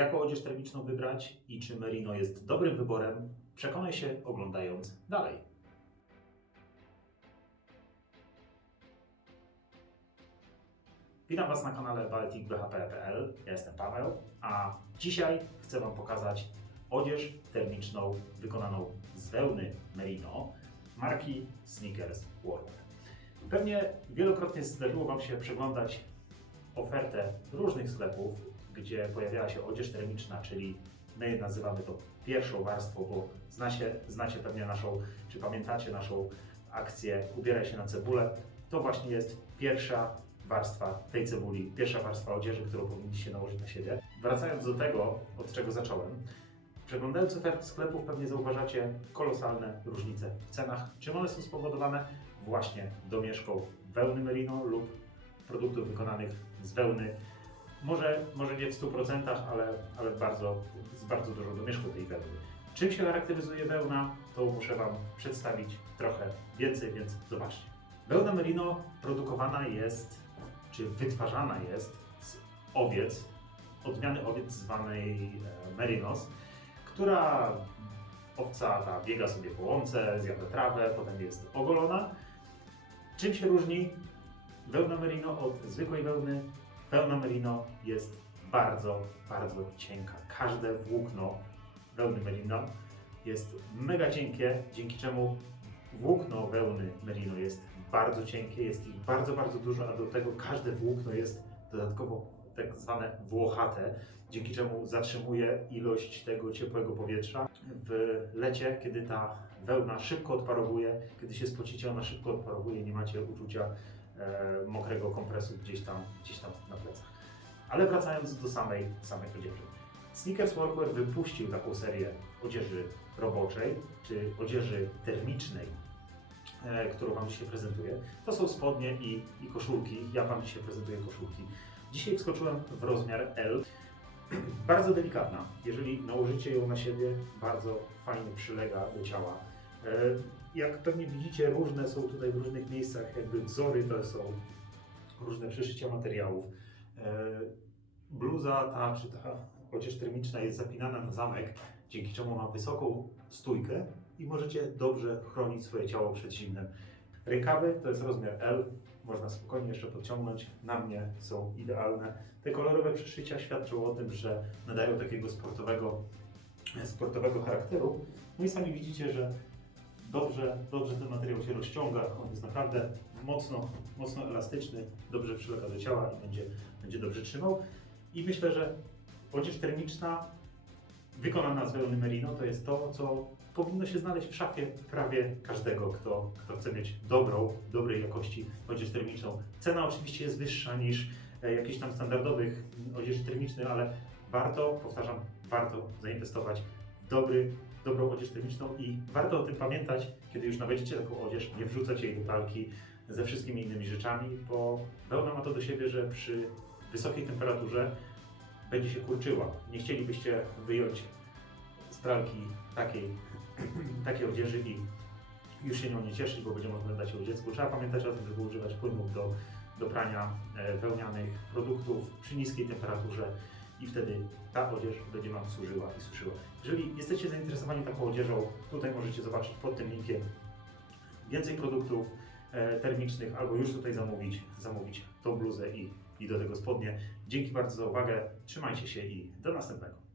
Jaką odzież termiczną wybrać i czy merino jest dobrym wyborem, przekonaj się oglądając dalej. Witam Was na kanale balticbhp.pl. Ja jestem Paweł, a dzisiaj chcę Wam pokazać odzież termiczną wykonaną z wełny merino marki Sneakers World. Pewnie wielokrotnie zdarzyło Wam się przeglądać ofertę różnych sklepów, gdzie pojawiała się odzież termiczna, czyli my nazywamy to pierwszą warstwą, bo znacie, znacie pewnie naszą, czy pamiętacie naszą akcję Ubieraj się na cebulę. To właśnie jest pierwsza warstwa tej cebuli, pierwsza warstwa odzieży, którą powinniście nałożyć na siebie. Wracając do tego, od czego zacząłem, przeglądając oferty sklepów pewnie zauważacie kolosalne różnice w cenach. Czym one są spowodowane? Właśnie domieszką wełny merino lub produktów wykonanych z wełny. Może, może nie w 100%, ale, ale bardzo, z bardzo dużą domieszką tej wełny. Czym się charakteryzuje wełna, to muszę Wam przedstawić trochę więcej, więc zobaczcie. Wełna merino produkowana jest, czy wytwarzana jest z owiec, odmiany owiec zwanej e, merinos, która owca ta biega sobie po łące, zjada trawę, potem jest ogolona. Czym się różni wełna merino od zwykłej wełny? Wełna merino jest bardzo, bardzo cienka. Każde włókno wełny merino jest mega cienkie, dzięki czemu włókno wełny merino jest bardzo cienkie, jest ich bardzo, bardzo dużo, a do tego każde włókno jest dodatkowo tak zwane włochate, dzięki czemu zatrzymuje ilość tego ciepłego powietrza. W lecie, kiedy ta wełna szybko odparowuje, kiedy się spocicie, ona szybko odparowuje, nie macie uczucia mokrego kompresu gdzieś tam, gdzieś tam na plecach. Ale wracając do samej, samej odzieży. Sneakers Workwear wypuścił taką serię odzieży roboczej, czy odzieży termicznej, e, którą Wam dzisiaj prezentuję. To są spodnie i, i koszulki. Ja Wam dzisiaj prezentuję koszulki. Dzisiaj wskoczyłem w rozmiar L. bardzo delikatna. Jeżeli nałożycie ją na siebie, bardzo fajnie przylega do ciała. E, Jak pewnie widzicie, różne są tutaj w różnych miejscach jakby wzory, to są różne przeszycia materiałów. E, Bluza ta, czy ta odzież termiczna jest zapinana na zamek, dzięki czemu ma wysoką stójkę i możecie dobrze chronić swoje ciało przed zimnem. Rękawy to jest rozmiar L, można spokojnie jeszcze podciągnąć. Na mnie są idealne. Te kolorowe przeszycia świadczą o tym, że nadają takiego sportowego, sportowego charakteru. No i sami widzicie, że dobrze, dobrze ten materiał się rozciąga. On jest naprawdę mocno, mocno elastyczny, dobrze przylega do ciała i będzie, będzie dobrze trzymał. I myślę, że odzież termiczna wykonana z wełny merino to jest to, co powinno się znaleźć w szafie prawie każdego, kto, kto chce mieć dobrą, dobrej jakości odzież termiczną. Cena oczywiście jest wyższa niż e, jakichś tam standardowych odzieży termicznych, ale warto, powtarzam, warto zainwestować dobry, dobrą odzież termiczną i warto o tym pamiętać, kiedy już nawiedziecie taką odzież, nie wrzucać jej do pralki ze wszystkimi innymi rzeczami, bo wełna ma to do siebie, że przy wysokiej temperaturze będzie się kurczyła. Nie chcielibyście wyjąć z pralki takiej, takiej odzieży i już się nią nie cieszyć, bo będzie można dać ją dziecku. Trzeba pamiętać o tym, żeby używać płynów do, do prania e, wełnianych produktów przy niskiej temperaturze i wtedy ta odzież będzie Wam służyła i suszyła. Jeżeli jesteście zainteresowani taką odzieżą, tutaj możecie zobaczyć pod tym linkiem więcej produktów e, termicznych albo już tutaj zamówić, zamówić tą bluzę i, i do tego spodnie. Dzięki bardzo za uwagę, trzymajcie się i do następnego.